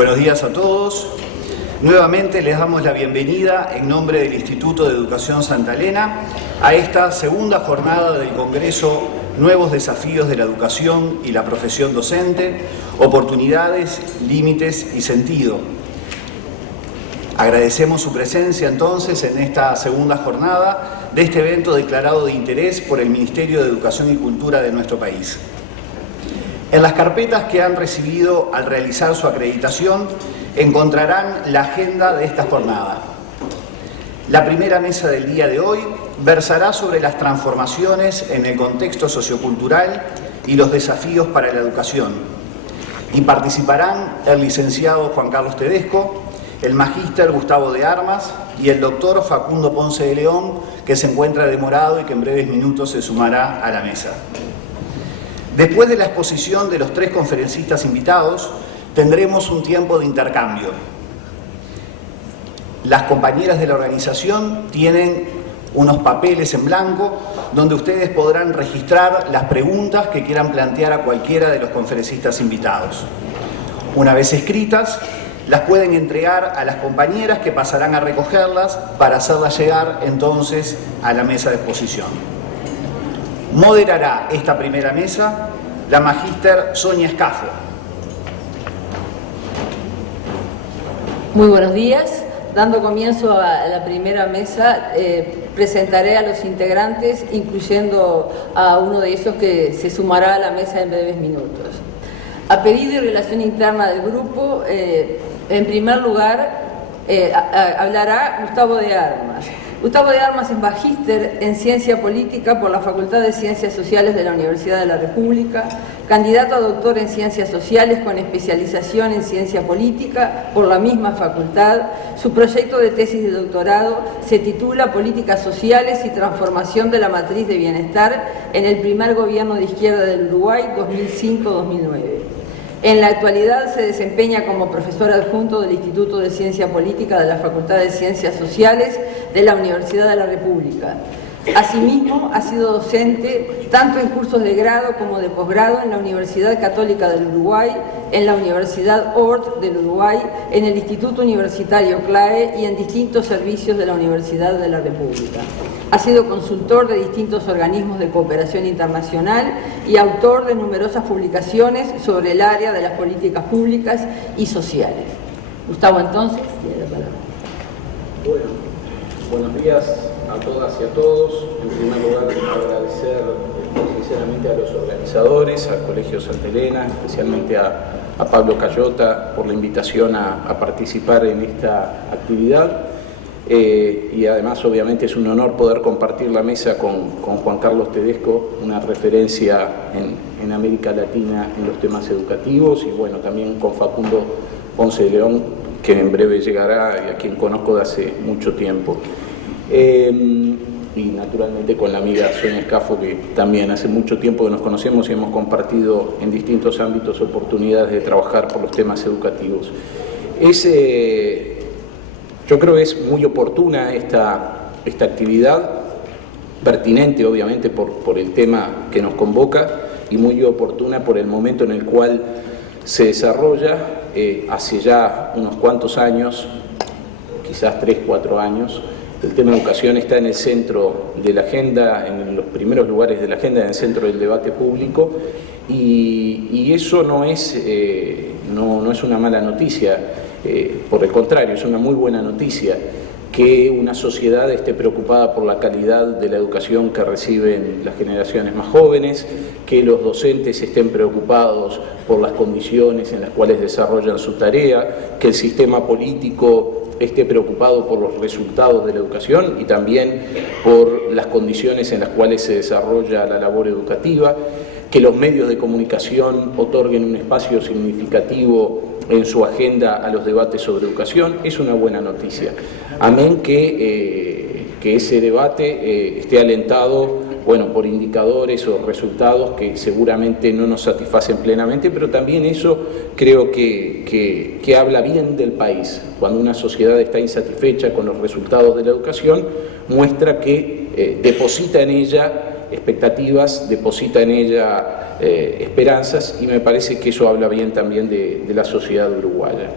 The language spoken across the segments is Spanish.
Buenos días a todos. Nuevamente les damos la bienvenida en nombre del Instituto de Educación Santa Elena a esta segunda jornada del Congreso Nuevos Desafíos de la Educación y la Profesión Docente, Oportunidades, Límites y Sentido. Agradecemos su presencia entonces en esta segunda jornada de este evento declarado de interés por el Ministerio de Educación y Cultura de nuestro país. En las carpetas que han recibido al realizar su acreditación encontrarán la agenda de esta jornada. La primera mesa del día de hoy versará sobre las transformaciones en el contexto sociocultural y los desafíos para la educación. Y participarán el licenciado Juan Carlos Tedesco, el magíster Gustavo de Armas y el doctor Facundo Ponce de León, que se encuentra demorado y que en breves minutos se sumará a la mesa. Después de la exposición de los tres conferencistas invitados, tendremos un tiempo de intercambio. Las compañeras de la organización tienen unos papeles en blanco donde ustedes podrán registrar las preguntas que quieran plantear a cualquiera de los conferencistas invitados. Una vez escritas, las pueden entregar a las compañeras que pasarán a recogerlas para hacerlas llegar entonces a la mesa de exposición. Moderará esta primera mesa la magíster Sonia Escafo. Muy buenos días. Dando comienzo a la primera mesa, presentaré a los integrantes, incluyendo a uno de ellos que se sumará a la mesa en breves minutos. A pedido y relación interna del grupo, en primer lugar hablará Gustavo de Armas. Gustavo de Armas es magíster en Ciencia Política por la Facultad de Ciencias Sociales de la Universidad de la República, candidato a doctor en Ciencias Sociales con especialización en Ciencia Política por la misma facultad. Su proyecto de tesis de doctorado se titula Políticas Sociales y Transformación de la Matriz de Bienestar en el primer gobierno de izquierda del Uruguay 2005-2009. En la actualidad se desempeña como profesor adjunto del Instituto de Ciencia Política de la Facultad de Ciencias Sociales de la Universidad de la República. Asimismo, ha sido docente tanto en cursos de grado como de posgrado en la Universidad Católica del Uruguay, en la Universidad Ort del Uruguay, en el Instituto Universitario CLAE y en distintos servicios de la Universidad de la República. Ha sido consultor de distintos organismos de cooperación internacional y autor de numerosas publicaciones sobre el área de las políticas públicas y sociales. Gustavo, entonces, tiene la palabra. Bueno, buenos días a todas y a todos. En primer lugar, agradecer sinceramente a los organizadores, al Colegio Santa Elena, especialmente a Pablo Cayota por la invitación a participar en esta actividad. Y además, obviamente, es un honor poder compartir la mesa con Juan Carlos Tedesco, una referencia en América Latina en los temas educativos, y bueno, también con Facundo Ponce de León, que en breve llegará y a quien conozco de hace mucho tiempo. Y naturalmente con la amiga Sonia Escafo, que también hace mucho tiempo que nos conocemos y hemos compartido en distintos ámbitos oportunidades de trabajar por los temas educativos. Yo creo que es muy oportuna esta actividad, pertinente obviamente por el tema que nos convoca y muy oportuna por el momento en el cual se desarrolla. Hace ya unos cuantos años, quizás 3, 4 años, el tema de educación está en el centro de la agenda, en los primeros lugares de la agenda, en el centro del debate público, y eso no es una mala noticia. Por el contrario, es una muy buena noticia que una sociedad esté preocupada por la calidad de la educación que reciben las generaciones más jóvenes, que los docentes estén preocupados por las condiciones en las cuales desarrollan su tarea, que el sistema político esté preocupado por los resultados de la educación y también por las condiciones en las cuales se desarrolla la labor educativa, que los medios de comunicación otorguen un espacio significativo en su agenda a los debates sobre educación. Es una buena noticia. Amén que ese debate esté alentado por indicadores o resultados que seguramente no nos satisfacen plenamente, pero también eso creo que habla bien del país. Cuando una sociedad está insatisfecha con los resultados de la educación, muestra que deposita en ella expectativas, deposita en ella esperanzas, y me parece que eso habla bien también de la sociedad uruguaya.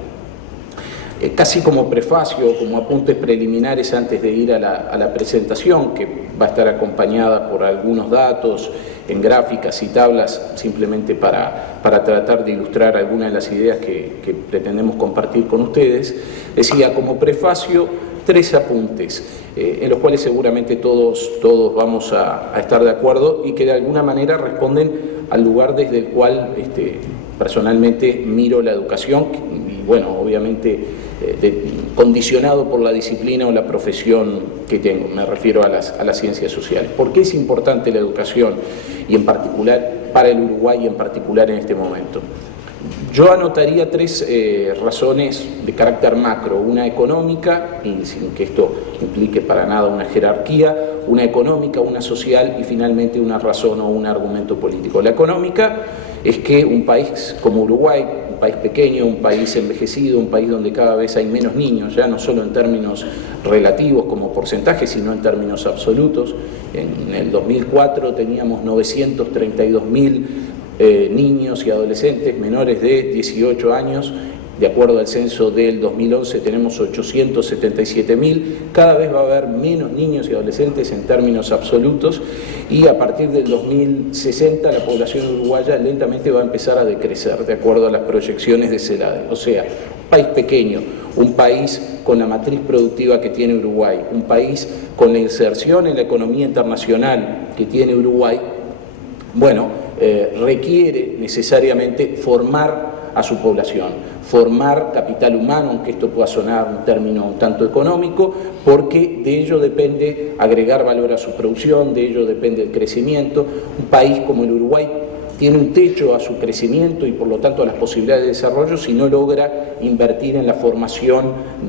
Casi como prefacio, como apuntes preliminares antes de ir a la presentación, que va a estar acompañada por algunos datos en gráficas y tablas, simplemente para tratar de ilustrar algunas de las ideas que pretendemos compartir con ustedes. Decía, como prefacio, 3 apuntes, en los cuales seguramente todos vamos a estar de acuerdo y que de alguna manera responden al lugar desde el cual personalmente miro la educación y, bueno, obviamente condicionado por la disciplina o la profesión que tengo. Me refiero a las ciencias sociales. ¿Por qué es importante la educación y en particular para el Uruguay y en particular en este momento? Yo anotaría 3 razones de carácter macro, una económica, y sin que esto implique para nada una jerarquía, una económica, una social y finalmente una razón o un argumento político. La económica es que un país como Uruguay, un país pequeño, un país envejecido, un país donde cada vez hay menos niños, ya no solo en términos relativos como porcentaje, sino en términos absolutos. En el 2004 teníamos 932.000 niños y adolescentes menores de 18 años. De acuerdo al censo del 2011 tenemos 877.000, cada vez va a haber menos niños y adolescentes en términos absolutos y a partir del 2060 la población uruguaya lentamente va a empezar a decrecer de acuerdo a las proyecciones de CELADE. O sea, un país pequeño, un país con la matriz productiva que tiene Uruguay, un país con la inserción en la economía internacional que tiene Uruguay, bueno, requiere necesariamente formar a su población, formar capital humano, aunque esto pueda sonar un término un tanto económico, porque de ello depende agregar valor a su producción, de ello depende el crecimiento. Un país como el Uruguay tiene un techo a su crecimiento y por lo tanto a las posibilidades de desarrollo si no logra invertir en la formación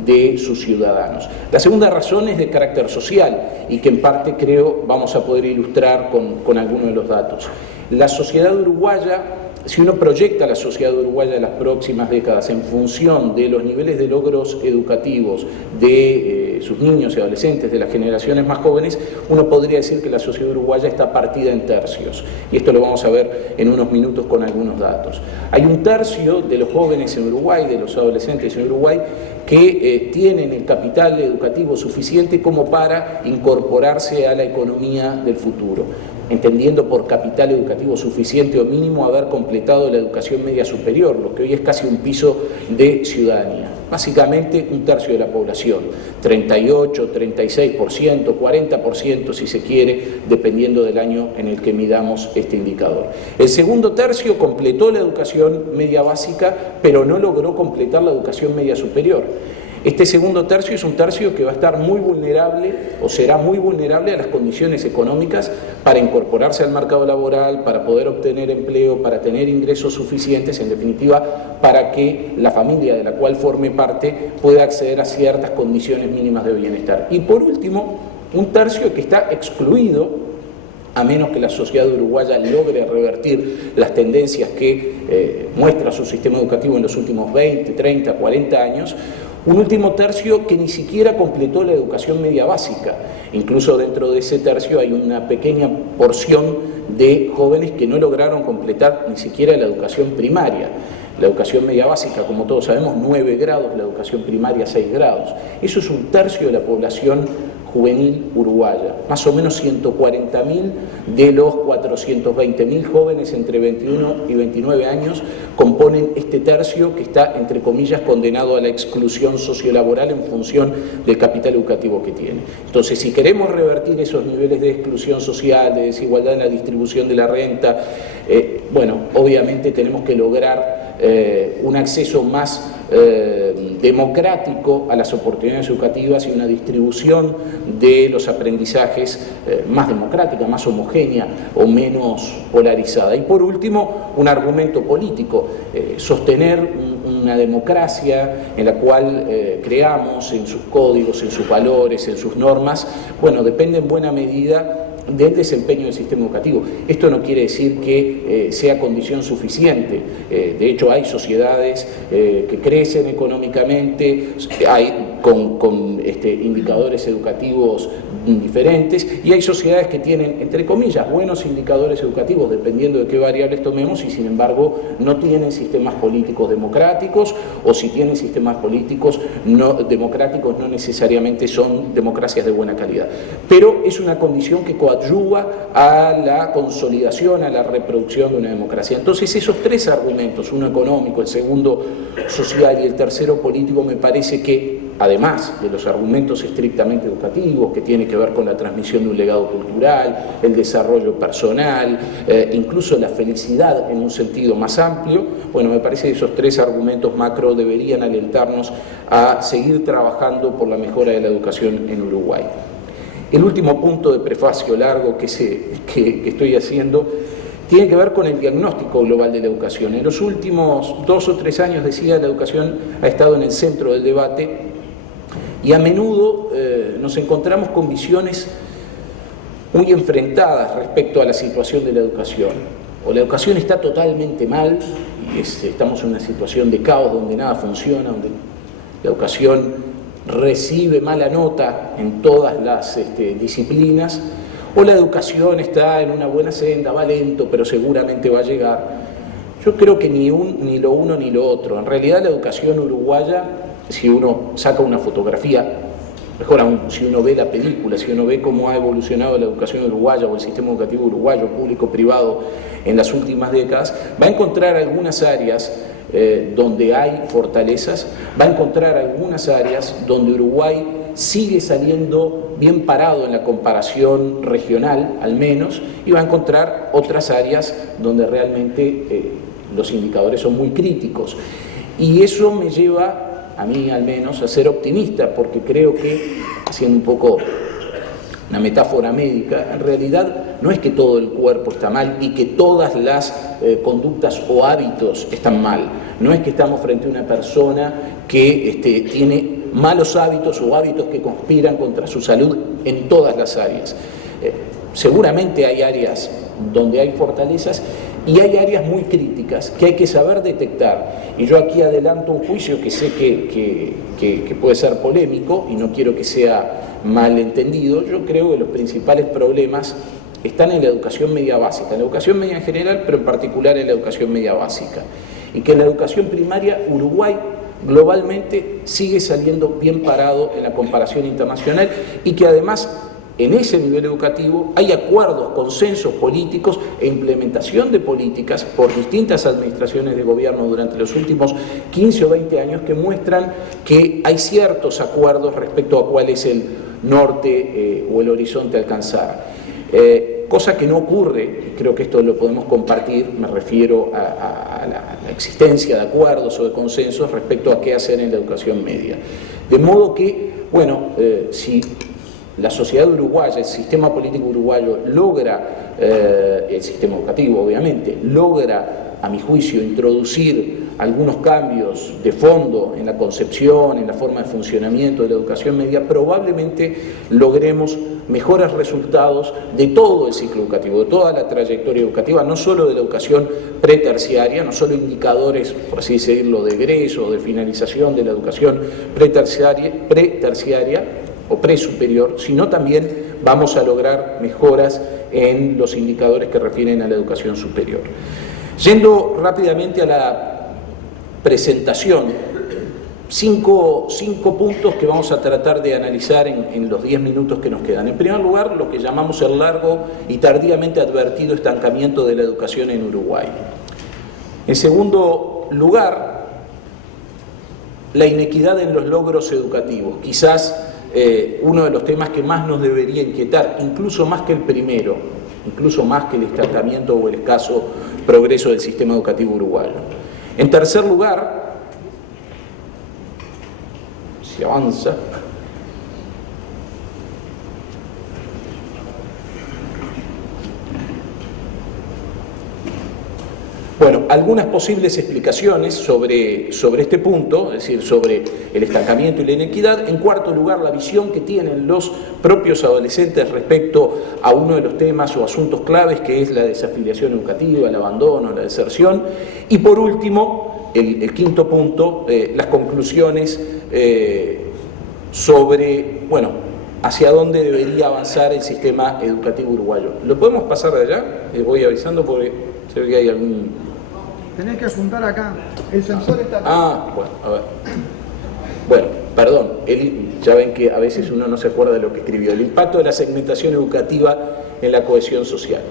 de sus ciudadanos. La segunda razón es de carácter social y que en parte creo vamos a poder ilustrar con algunos de los datos. La sociedad uruguaya, si uno proyecta la sociedad uruguaya de las próximas décadas en función de los niveles de logros educativos de sus niños y adolescentes, de las generaciones más jóvenes, uno podría decir que la sociedad uruguaya está partida en tercios. Y esto lo vamos a ver en unos minutos con algunos datos. Hay un tercio de los jóvenes en Uruguay, de los adolescentes en Uruguay, que tienen el capital educativo suficiente como para incorporarse a la economía del futuro, entendiendo por capital educativo suficiente o mínimo haber completado la educación media superior, lo que hoy es casi un piso de ciudadanía. Básicamente un tercio de la población, 38, 36%, 40% si se quiere, dependiendo del año en el que midamos este indicador. El segundo tercio completó la educación media básica, pero no logró completar la educación media superior. Este segundo tercio es un tercio que va a estar muy vulnerable o será muy vulnerable a las condiciones económicas para incorporarse al mercado laboral, para poder obtener empleo, para tener ingresos suficientes, en definitiva, para que la familia de la cual forme parte pueda acceder a ciertas condiciones mínimas de bienestar. Y por último, un tercio que está excluido, a menos que la sociedad uruguaya logre revertir las tendencias que muestra su sistema educativo en los últimos 20, 30, 40 años, un último tercio que ni siquiera completó la educación media básica. Incluso dentro de ese tercio hay una pequeña porción de jóvenes que no lograron completar ni siquiera la educación primaria. La educación media básica, como todos sabemos, 9 grados, la educación primaria 6 grados. Eso es un tercio de la población juvenil uruguaya. Más o menos 140.000 de los 420.000 jóvenes entre 21 y 29 años componen este tercio que está, entre comillas, condenado a la exclusión sociolaboral en función del capital educativo que tiene. Entonces, si queremos revertir esos niveles de exclusión social, de desigualdad en la distribución de la renta, bueno, obviamente tenemos que lograr un acceso más democrático a las oportunidades educativas y una distribución de los aprendizajes más democrática, más homogénea o menos polarizada. Y por último, un argumento político, sostener una democracia en la cual creamos en sus códigos, en sus valores, en sus normas, bueno, depende en buena medida del desempeño del sistema educativo. Esto no quiere decir que sea condición suficiente. De hecho, hay sociedades que crecen económicamente, hay con indicadores educativos diferentes, y hay sociedades que tienen, entre comillas, buenos indicadores educativos dependiendo de qué variables tomemos, y sin embargo no tienen sistemas políticos democráticos, o si tienen sistemas políticos democráticos no necesariamente son democracias de buena calidad. Pero es una condición que coadyuva a la consolidación, a la reproducción de una democracia. Entonces esos tres argumentos, uno económico, el segundo social y el tercero político, me parece que, además de los argumentos estrictamente educativos, que tiene que ver con la transmisión de un legado cultural, el desarrollo personal, incluso la felicidad en un sentido más amplio, bueno, me parece que esos tres argumentos macro deberían alentarnos a seguir trabajando por la mejora de la educación en Uruguay. El último punto de prefacio largo que estoy haciendo tiene que ver con el diagnóstico global de la educación. En los últimos 2 o 3 años, decía, la educación ha estado en el centro del debate, y a menudo nos encontramos con visiones muy enfrentadas respecto a la situación de la educación. O la educación está totalmente mal, y estamos en una situación de caos donde nada funciona, donde la educación recibe mala nota en todas las disciplinas, o la educación está en una buena senda, va lento, pero seguramente va a llegar. Yo creo que ni lo uno ni lo otro. En realidad la educación uruguaya, si uno saca una fotografía, mejor aún, si uno ve la película, si uno ve cómo ha evolucionado la educación uruguaya o el sistema educativo uruguayo, público-privado, en las últimas décadas, va a encontrar algunas áreas donde hay fortalezas, va a encontrar algunas áreas donde Uruguay sigue saliendo bien parado en la comparación regional, al menos, y va a encontrar otras áreas donde realmente los indicadores son muy críticos. Y eso me lleva, a mí al menos, a ser optimista, porque creo que, haciendo un poco una metáfora médica, en realidad no es que todo el cuerpo está mal y que todas las conductas o hábitos están mal. No es que estamos frente a una persona que tiene malos hábitos o hábitos que conspiran contra su salud en todas las áreas. Seguramente hay áreas donde hay fortalezas y hay áreas muy críticas que hay que saber detectar. Y yo aquí adelanto un juicio que sé que puede ser polémico y no quiero que sea mal entendido. Yo creo que los principales problemas están en la educación media básica, en la educación media en general, pero en particular en la educación media básica. Y que en la educación primaria, Uruguay globalmente sigue saliendo bien parado en la comparación internacional, y que además en ese nivel educativo hay acuerdos, consensos políticos e implementación de políticas por distintas administraciones de gobierno durante los últimos 15 o 20 años que muestran que hay ciertos acuerdos respecto a cuál es el norte o el horizonte a alcanzar. Cosa que no ocurre, creo que esto lo podemos compartir, me refiero a la existencia de acuerdos o de consensos respecto a qué hacer en la educación media. De modo que, bueno, si la sociedad uruguaya, el sistema político uruguayo logra, el sistema educativo obviamente, logra, a mi juicio, introducir algunos cambios de fondo en la concepción, en la forma de funcionamiento de la educación media, probablemente logremos mejores resultados de todo el ciclo educativo, de toda la trayectoria educativa, no solo de la educación preterciaria, no solo indicadores, por así decirlo, de egreso o de finalización de la educación preterciaria o presuperior, sino también vamos a lograr mejoras en los indicadores que refieren a la educación superior. Yendo rápidamente a la presentación, cinco puntos que vamos a tratar de analizar en los 10 minutos que nos quedan. En primer lugar, lo que llamamos el largo y tardíamente advertido estancamiento de la educación en Uruguay. En segundo lugar, la inequidad en los logros educativos, quizás uno de los temas que más nos debería inquietar, incluso más que el primero, incluso más que el estancamiento o el escaso progreso del sistema educativo uruguayo. En tercer lugar, si avanza, bueno, algunas posibles explicaciones sobre este punto, es decir, sobre el estancamiento y la inequidad. En cuarto lugar, la visión que tienen los propios adolescentes respecto a uno de los temas o asuntos claves, que es la desafiliación educativa, el abandono, la deserción. Y por último, el quinto punto, las conclusiones sobre, bueno, hacia dónde debería avanzar el sistema educativo uruguayo. ¿Lo podemos pasar de allá? Voy avisando porque se ve que hay algún... Tenés que apuntar acá, el sensor está acá. Ah, bueno, a ver. Bueno, perdón, ya ven que a veces uno no se acuerda de lo que escribió. El impacto de la segmentación educativa en la cohesión social.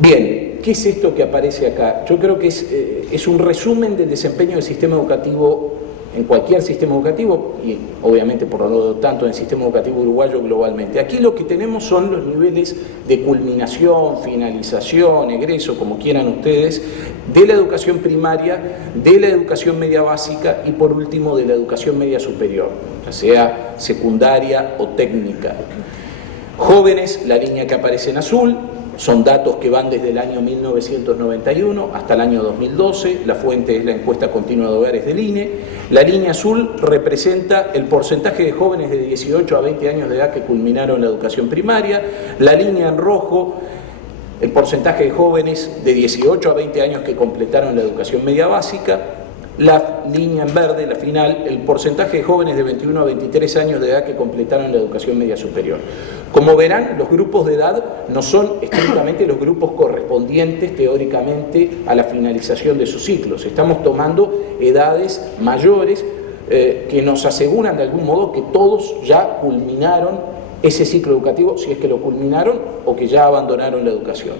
Bien, ¿qué es esto que aparece acá? Yo creo que es un resumen del desempeño del sistema educativo en cualquier sistema educativo y obviamente por lo tanto en el sistema educativo uruguayo globalmente. Aquí lo que tenemos son los niveles de culminación, finalización, egreso, como quieran ustedes, de la educación primaria, de la educación media básica y por último de la educación media superior, ya sea secundaria o técnica. Jóvenes, la línea que aparece en azul, son datos que van desde el año 1991 hasta el año 2012, la fuente es la encuesta continua de hogares del INE. La línea azul representa el porcentaje de jóvenes de 18 a 20 años de edad que culminaron la educación primaria, la línea en rojo, el porcentaje de jóvenes de 18 a 20 años que completaron la educación media básica, la línea en verde, la final, el porcentaje de jóvenes de 21 a 23 años de edad que completaron la educación media superior. Como verán, los grupos de edad no son estrictamente los grupos correspondientes teóricamente a la finalización de sus ciclos. Estamos tomando edades mayores que nos aseguran de algún modo que todos ya culminaron ese ciclo educativo, si es que lo culminaron o que ya abandonaron la educación.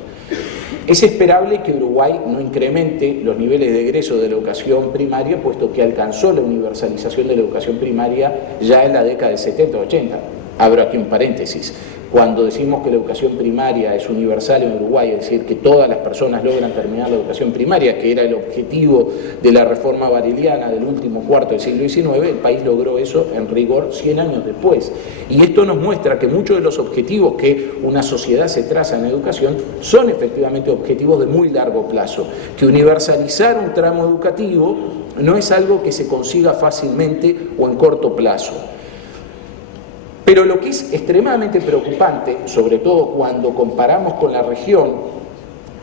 Es esperable que Uruguay no incremente los niveles de egreso de la educación primaria, puesto que alcanzó la universalización de la educación primaria ya en la década del 70-80. Abro aquí un paréntesis. Cuando decimos que la educación primaria es universal en Uruguay, es decir, que todas las personas logran terminar la educación primaria, que era el objetivo de la reforma bareliana del último cuarto del siglo XIX, el país logró eso en rigor 100 años después. Y esto nos muestra que muchos de los objetivos que una sociedad se traza en educación son efectivamente objetivos de muy largo plazo. Que universalizar un tramo educativo no es algo que se consiga fácilmente o en corto plazo. Pero lo que es extremadamente preocupante, sobre todo cuando comparamos con la región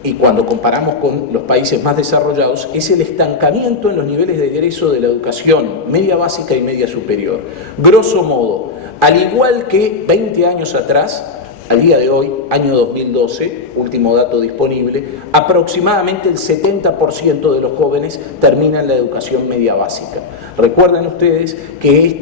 y cuando comparamos con los países más desarrollados, es el estancamiento en los niveles de egreso de la educación media básica y media superior. Grosso modo, al igual que 20 años atrás, al día de hoy, año 2012, último dato disponible, aproximadamente el 70% de los jóvenes terminan la educación media básica. Recuerden ustedes que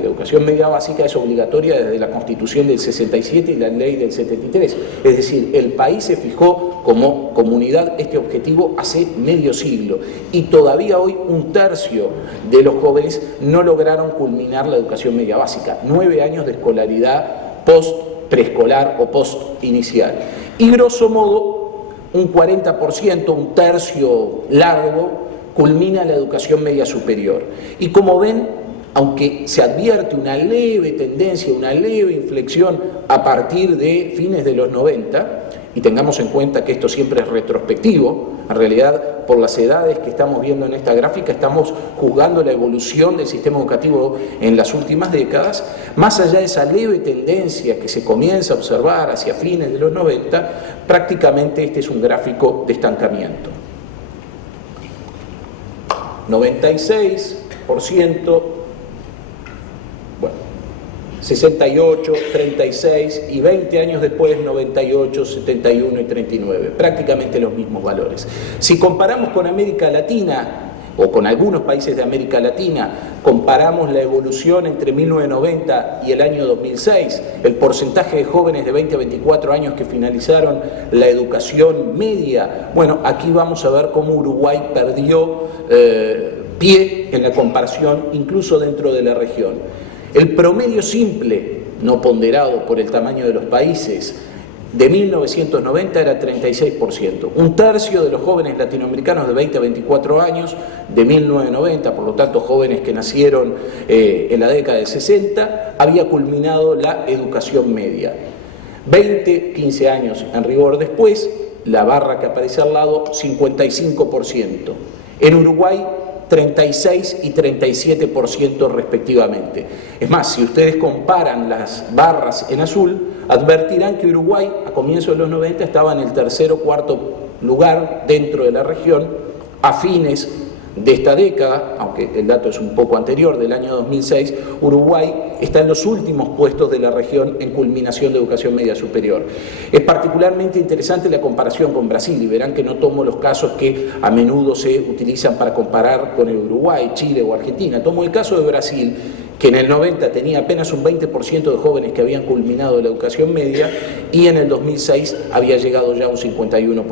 la educación media básica es obligatoria desde la Constitución del 67 y la Ley del 73. Es decir, el país se fijó como comunidad este objetivo hace medio siglo y todavía hoy un tercio de los jóvenes no lograron culminar la educación media básica. 9 años de escolaridad post-preescolar o post-inicial. Y grosso modo, un 40%, un tercio largo, culmina la educación media superior. Y como ven, aunque se advierte una leve tendencia, una leve inflexión a partir de fines de los 90, y tengamos en cuenta que esto siempre es retrospectivo, en realidad por las edades que estamos viendo en esta gráfica estamos juzgando la evolución del sistema educativo en las últimas décadas, más allá de esa leve tendencia que se comienza a observar hacia fines de los 90, prácticamente este es un gráfico de estancamiento. 96%, 68, 36 y 20 años después 98, 71 y 39, prácticamente los mismos valores. Si comparamos con América Latina o con algunos países de América Latina, comparamos la evolución entre 1990 y el año 2006, el porcentaje de jóvenes de 20 a 24 años que finalizaron la educación media, bueno, aquí vamos a ver cómo Uruguay perdió pie en la comparación incluso dentro de la región. El promedio simple, no ponderado por el tamaño de los países, de 1990 era 36%. Un tercio de los jóvenes latinoamericanos de 20 a 24 años de 1990, por lo tanto jóvenes que nacieron en la década del 60, había culminado la educación media. 20, 15 años en rigor después, la barra que aparece al lado, 55%. En Uruguay, 36 y 37% respectivamente. Es más, si ustedes comparan las barras en azul, advertirán que Uruguay a comienzos de los 90 estaba en el tercer o cuarto lugar dentro de la región, a fines de esta década, aunque el dato es un poco anterior, del año 2006, Uruguay está en los últimos puestos de la región en culminación de educación media superior. Es particularmente interesante la comparación con Brasil, y verán que no tomo los casos que a menudo se utilizan para comparar con el Uruguay, Chile o Argentina. Tomo el caso de Brasil, que en el 90 tenía apenas un 20% de jóvenes que habían culminado la educación media y en el 2006 había llegado ya a un 51%.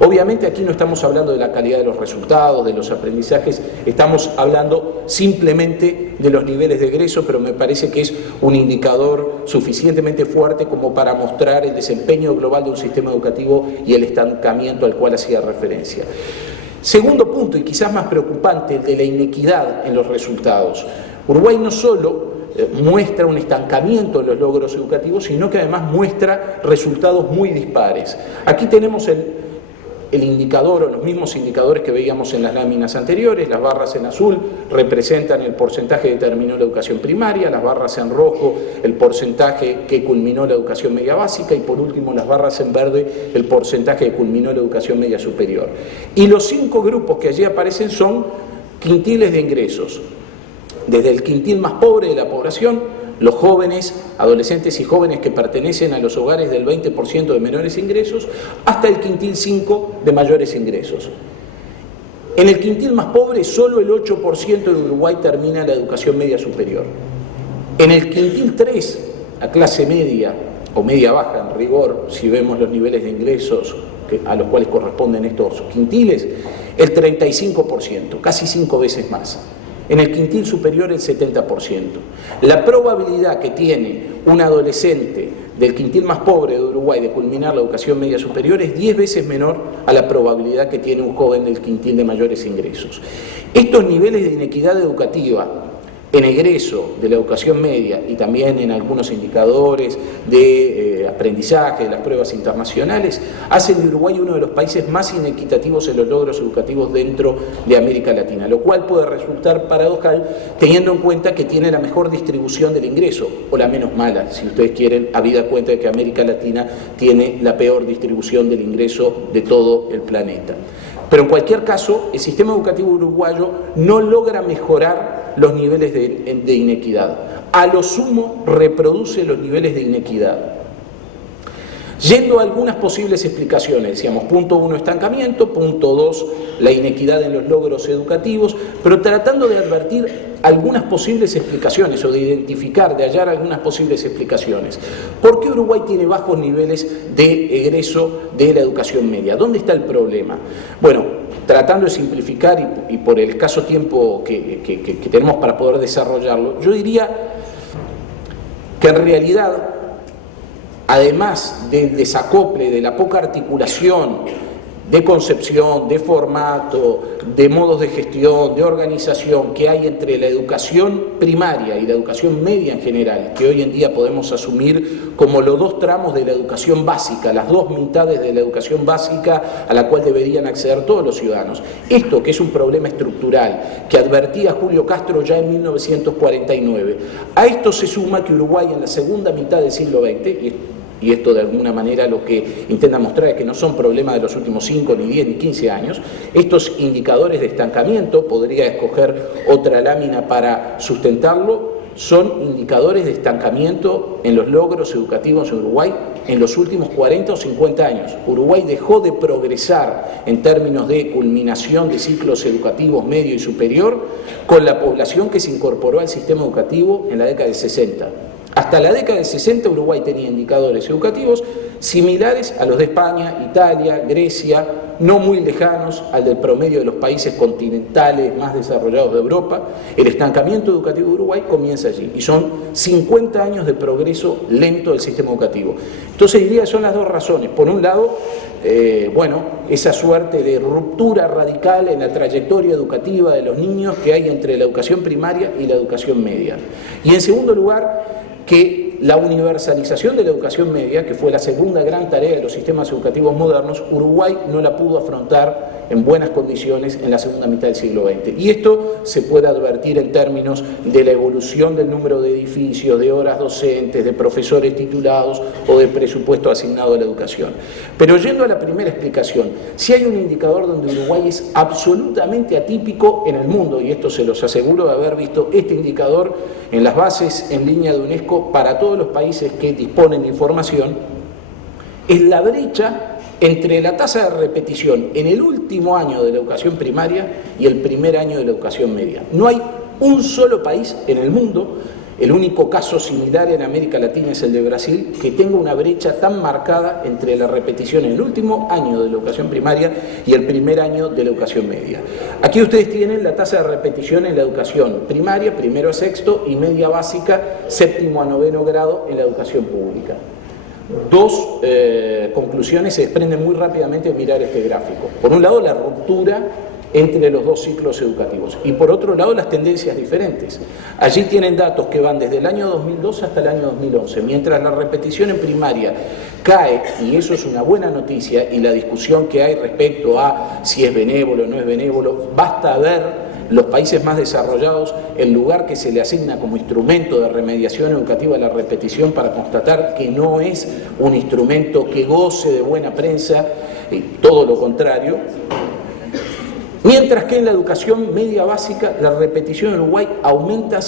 Obviamente aquí no estamos hablando de la calidad de los resultados, de los aprendizajes, estamos hablando simplemente de los niveles de egreso, pero me parece que es un indicador suficientemente fuerte como para mostrar el desempeño global de un sistema educativo y el estancamiento al cual hacía referencia. Segundo punto, y quizás más preocupante, el de la inequidad en los resultados. Uruguay no solo muestra un estancamiento en los logros educativos, sino que además muestra resultados muy dispares. Aquí tenemos el indicador, o los mismos indicadores que veíamos en las láminas anteriores. Las barras en azul representan el porcentaje que terminó la educación primaria, las barras en rojo el porcentaje que culminó la educación media básica y por último las barras en verde el porcentaje que culminó la educación media superior. Y los 5 grupos que allí aparecen son quintiles de ingresos. Desde el quintil más pobre de la población, los jóvenes, adolescentes y jóvenes que pertenecen a los hogares del 20% de menores ingresos, hasta el quintil 5 de mayores ingresos. En el quintil más pobre, solo el 8% de Uruguay termina la educación media superior. En el quintil 3, la clase media o media baja en rigor, si vemos los niveles de ingresos a los cuales corresponden estos quintiles, el 35%, casi 5 veces más. En el quintil superior el 70%. La probabilidad que tiene un adolescente del quintil más pobre de Uruguay de culminar la educación media superior es 10 veces menor a la probabilidad que tiene un joven del quintil de mayores ingresos. Estos niveles de inequidad educativa en egreso de la educación media y también en algunos indicadores de aprendizaje, de las pruebas internacionales, hacen de Uruguay uno de los países más inequitativos en los logros educativos dentro de América Latina, lo cual puede resultar paradojal teniendo en cuenta que tiene la mejor distribución del ingreso, o la menos mala, si ustedes quieren, habida cuenta de que América Latina tiene la peor distribución del ingreso de todo el planeta. Pero en cualquier caso, el sistema educativo uruguayo no logra mejorar los niveles de inequidad. A lo sumo, reproduce los niveles de inequidad. Yendo a algunas posibles explicaciones, decíamos, punto 1, estancamiento, punto 2, la inequidad en los logros educativos, pero tratando de advertir algunas posibles explicaciones o de identificar, de hallar algunas posibles explicaciones. ¿Por qué Uruguay tiene bajos niveles de egreso de la educación media? ¿Dónde está el problema? Bueno, tratando de simplificar y por el escaso tiempo que tenemos para poder desarrollarlo, yo diría que en realidad, además del desacople, de la poca articulación de concepción, de formato, de modos de gestión, de organización que hay entre la educación primaria y la educación media en general, que hoy en día podemos asumir como los 2 tramos de la educación básica, las 2 mitades de la educación básica a la cual deberían acceder todos los ciudadanos. Esto, que es un problema estructural, que advertía Julio Castro ya en 1949. A esto se suma que Uruguay en la segunda mitad del siglo XX, y esto de alguna manera lo que intenta mostrar es que no son problemas de los últimos 5, ni 10, ni 15 años. Estos indicadores de estancamiento, podría escoger otra lámina para sustentarlo, son indicadores de estancamiento en los logros educativos en Uruguay en los últimos 40 o 50 años. Uruguay dejó de progresar en términos de culminación de ciclos educativos medio y superior con la población que se incorporó al sistema educativo en la década de 60. Hasta la década del 60 Uruguay tenía indicadores educativos similares a los de España, Italia, Grecia, no muy lejanos al del promedio de los países continentales más desarrollados de Europa. El estancamiento educativo de Uruguay comienza allí y son 50 años de progreso lento del sistema educativo. Entonces diría que son las 2 razones. Por un lado, esa suerte de ruptura radical en la trayectoria educativa de los niños que hay entre la educación primaria y la educación media. Y en segundo lugar, que que la universalización de la educación media, que fue la segunda gran tarea de los sistemas educativos modernos, Uruguay no la pudo afrontar en buenas condiciones en la segunda mitad del siglo XX. Y esto se puede advertir en términos de la evolución del número de edificios, de horas docentes, de profesores titulados o de presupuesto asignado a la educación. Pero yendo a la primera explicación, si hay un indicador donde Uruguay es absolutamente atípico en el mundo, y esto se los aseguro de haber visto este indicador en las bases en línea de UNESCO para todos los países que disponen de información, es la brecha entre la tasa de repetición en el último año de la educación primaria y el primer año de la educación media. No hay un solo país en el mundo, el único caso similar en América Latina es el de Brasil, que tenga una brecha tan marcada entre la repetición en el último año de la educación primaria y el primer año de la educación media. Aquí ustedes tienen la tasa de repetición en la educación primaria, primero a sexto, y media básica, séptimo a noveno grado en la educación pública. Dos conclusiones se desprenden muy rápidamente al mirar este gráfico. Por un lado, la ruptura entre los dos ciclos educativos y por otro lado las tendencias diferentes. Allí tienen datos que van desde el año 2002 hasta el año 2011, mientras la repetición en primaria cae, y eso es una buena noticia, y la discusión que hay respecto a si es benévolo o no es benévolo, basta ver los países más desarrollados, el lugar que se le asigna como instrumento de remediación educativa a la repetición para constatar que no es un instrumento que goce de buena prensa, todo lo contrario. Mientras que en la educación media básica la repetición en Uruguay aumenta